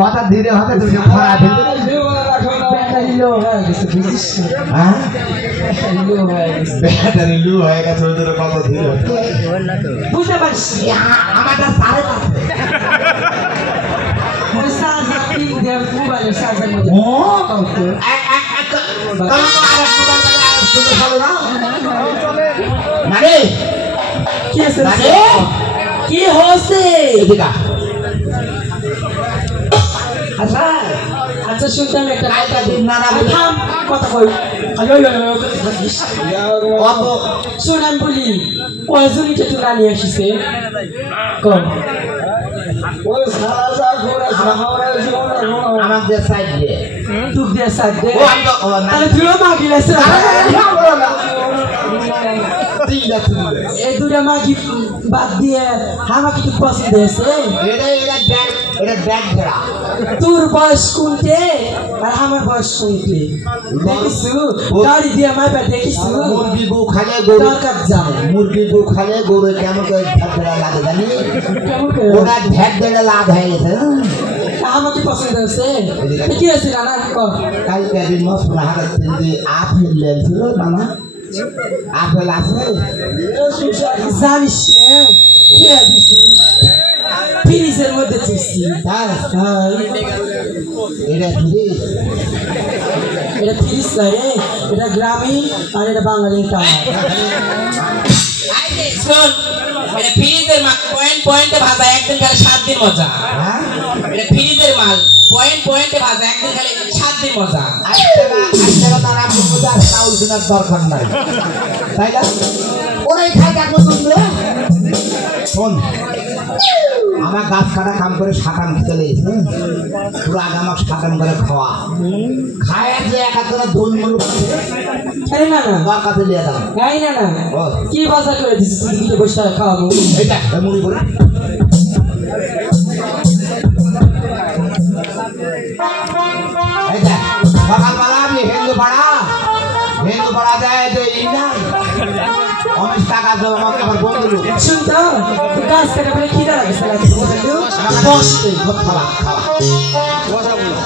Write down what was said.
কথা ধীরে হাতে তুমি খরা দিতে ব্যাটারি লো হয়ে গেছে বুঝিস হ্যাঁ ব্যাটারি লো হয়ে গেছে ব্যাটারি লো হয়ে গেছে ওই ধরে কথা ধীরে বুঝতে পারছিস আমারটা সাড়ে ওই চার্জার কিন দে মোবাইলের চার্জার মধ্যে ও মানে কি আছে কি হচ্ছে আচ্ছা আচ্ছা শুনতাম একটা কথা দিন না থাম কথা কই শুন আমি বলি কয়জনই তো না নিয়ে আসিছে কম আমাদের সাইড দিয়ে তুক দিয়ে সাইড দিয়ে তাহলে তুইও মাগি লাগছে এই দুটা মাগি বাদ দিয়ে আমাকে কি পছন্দ হয়েছে তোর বয়স কোনটে আর আমার বয়স কোনটে দেখিসু গাড়ি দিয়ে মাইপা দেখিসু মুরগি বউ খালে গরু দরকার যায় মুরগি বউ খালে গরু কেমন করে ঢাক দেড়া লাগে জানি ওরা ঢাক দেড়া লাভ হয়ে গেছে আমাকে পছন্দ হয়েছে কি হয়েছে নানা কালকে দিন মশলা হাতে দিয়ে আপেল লেছিল নানা আপেল আছে জানিস কে দিছি ফ্রিজের মধ্যে দিছি এটা ফ্রিজ না রে এটা গ্রামীণ আর এটা বাঙালি টাকা এটা ফ্রিজের মাল পয়েন্টে ভাজা একদিন খালি 7 দিন মজা এটা ফ্রিজের মাল পয়েন্টে ভাজা একদিন খালি 7 দিন মজা আজকে তারা পূজা চাউল দিনার দরকার নাই তাই না ওরাই খাই দেখো শুনলে শোন আমার গাছ কাটা কাম করে সাকাম খেতে লেগেছে পুরো আগে আমার সাকাম করে খাওয়া খায় যে একাত্তর দোল মুল আরে না না আমার কাছে নিয়ে দাও গাই না না কি বাজার করে দিছিস তুই বসে খাওয়াবো এইটা মুড়ি করে এইটা সকালবেলা আমি হেন্দু পাড়া যায় যে ইনা অনেক টাকা দেবো আমাকে আবার বন্ধু শুন তো গাছ কাটা বলে খিদা লাগছে বসতে খাওয়া বসা বলো